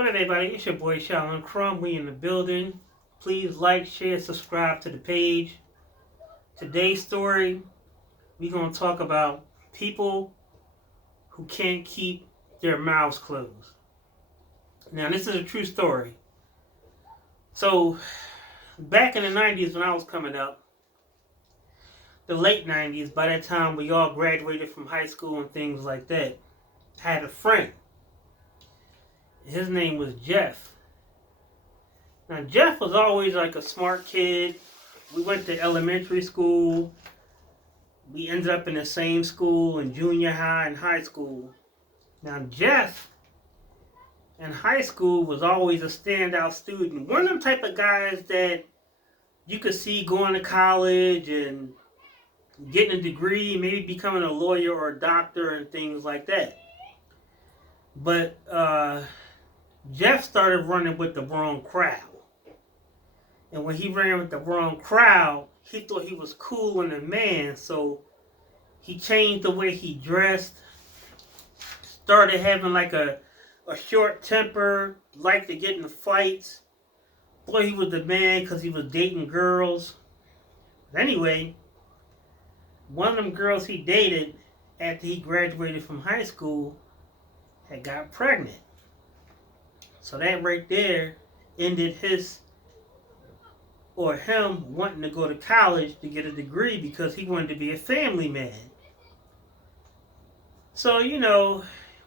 What up, everybody? It's your boy Shalom Crumb. We in the building. Please like, share, subscribe to the page. Today's story, we're going to talk about people who can't keep their mouths closed. Now, this is a true story. So, back in the 90s when I was coming up, the late 90s, by that time we all graduated from high school and things like that, I had a friend. His name was Jeff. Now, Jeff was always like a smart kid. We went to elementary school. We ended up in the same school in junior high and high school. Now, Jeff in high school was always a standout student. One of them type of guys that you could see going to college and getting a degree, maybe becoming a lawyer or a doctor and things like that. But Jeff started running with the wrong crowd. And when he ran with the wrong crowd, he thought he was cool and a man, so he changed the way he dressed, started having like a short temper, liked to get in fights, thought he was the man because he was dating girls. But anyway, one of them girls he dated after he graduated from high school had got pregnant. So that right there ended him wanting to go to college to get a degree because he wanted to be a family man. So,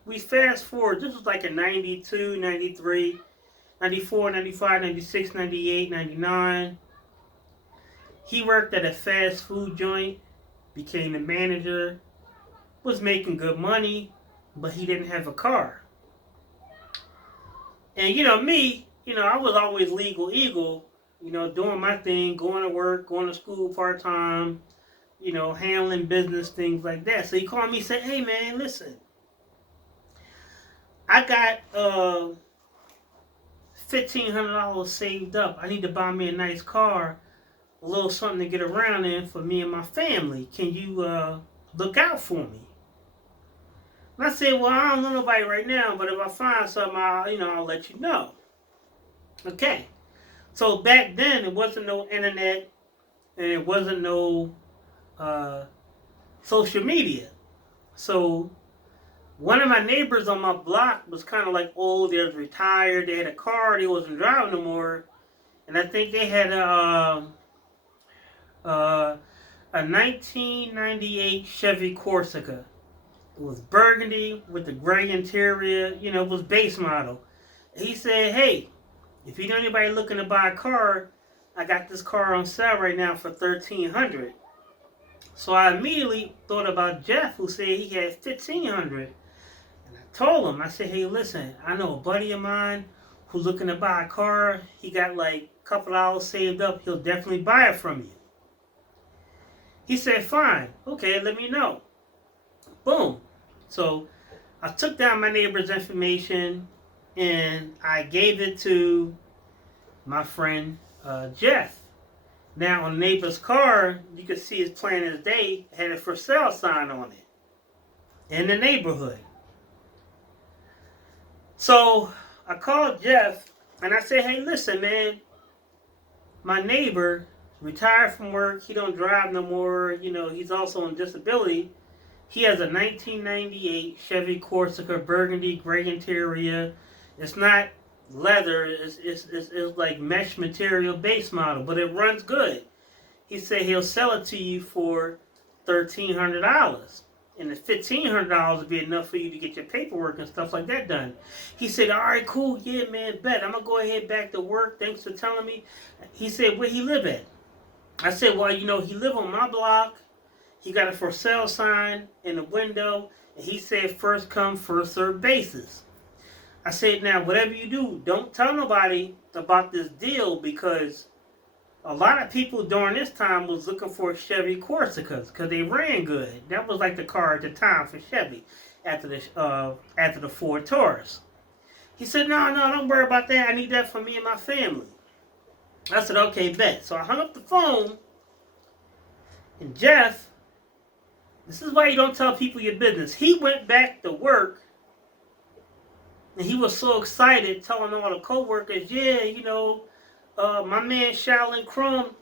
we fast forward. This was like in 92, 93, 94, 95, 96, 98, 99. He worked at a fast food joint, became the manager, was making good money, but he didn't have a car. And me, I was always legal eagle, doing my thing, going to work, going to school part-time, handling business, things like that. So he called me and said, hey man, listen, I got $1,500 saved up. I need to buy me a nice car, a little something to get around in for me and my family. Can you look out for me? And I said, well, I don't know nobody right now, but if I find something, I'll let you know. Okay. So back then, it wasn't no internet, and it wasn't no social media. So one of my neighbors on my block was kind of like old. They was retired. They had a car. They wasn't driving no more. And I think they had a 1998 Chevy Corsica. It was burgundy with the gray interior. It was base model. He said, hey, if you know anybody looking to buy a car, I got this car on sale right now for $1,300. So I immediately thought about Jeff, who said he had $1,500. And I told him, I said, hey, listen, I know a buddy of mine who's looking to buy a car. He got like a couple hours saved up. He'll definitely buy it from you. He said, fine. Okay, let me know. Boom. So I took down my neighbor's information and I gave it to my friend Jeff. Now on the neighbor's car, you could see his plain as day had a for sale sign on it in the neighborhood. So I called Jeff and I said, hey, listen, man, my neighbor retired from work. He don't drive no more. He's also on disability. He has a 1998 Chevy Corsica, burgundy, gray interior. It's not leather. It's like mesh material base model, but it runs good. He said he'll sell it to you for $1,300. And the $1,500 would be enough for you to get your paperwork and stuff like that done. He said, all right, cool. Yeah, man, bet. I'm going to go ahead back to work. Thanks for telling me. He said, where he live at? I said, well, he live on my block. He got a for sale sign in the window, and he said first come, first served basis. I said, now, whatever you do, don't tell nobody about this deal because a lot of people during this time was looking for Chevy Corsicas because they ran good. That was like the car at the time for Chevy after the Ford Taurus. He said, no, don't worry about that. I need that for me and my family. I said, okay, bet. So I hung up the phone, and Jeff, this is why you don't tell people your business. He went back to work And he was so excited, telling all the co-workers, yeah, my man Shaolin Crumb,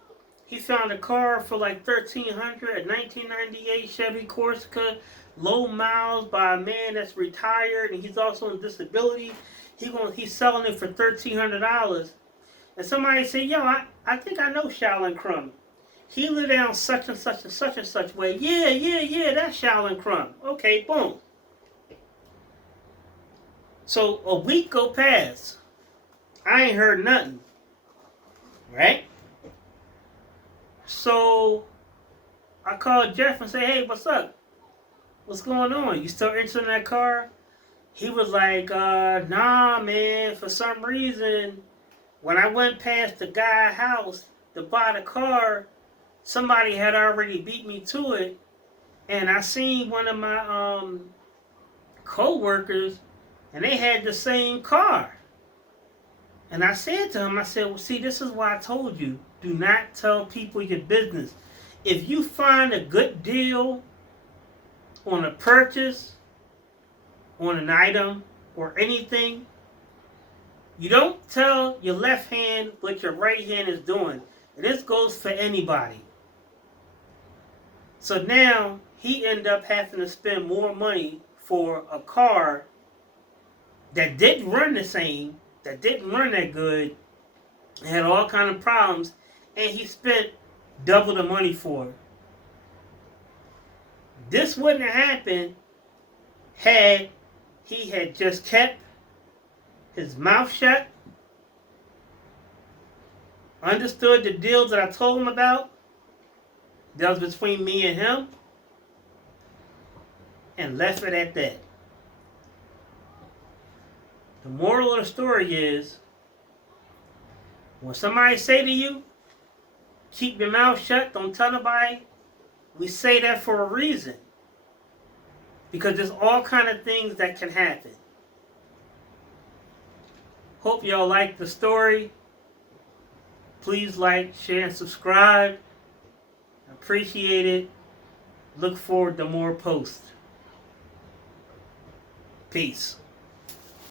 he found a car for like 1,300, a 1998 Chevy Corsica, low miles by a man that's retired, and he's also on disability. He's selling it for $1,300. And somebody said, yo, I think I know Shaolin Crumb. He lived down such and such and such and such way. Yeah, that's Shaolin Crumb. Okay, boom. So a week go past. I ain't heard nothing. Right? So I called Jeff and said, hey, what's up? What's going on? You still interested in that car? He was like, nah, man. For some reason, when I went past the guy's house to buy the car, somebody had already beat me to it. And I seen one of my co-workers, and they had the same car. And I said to him, I said, well, see, this is why I told you, do not tell people your business. If you find a good deal on a purchase, on an item, or anything, you don't tell your left hand what your right hand is doing. And this goes for anybody. So now he ended up having to spend more money for a car that didn't run the same, that didn't run that good, had all kind of problems, and he spent double the money for it. This wouldn't have happened had he had just kept his mouth shut, understood the deals that I told him about, that was between me and him, and left it at that. The moral of the story is, when somebody say to you, keep your mouth shut, don't tell nobody, we say that for a reason. Because there's all kind of things that can happen. Hope y'all like the story. Please like, share, and subscribe. Appreciate it. Look forward to more posts. Peace.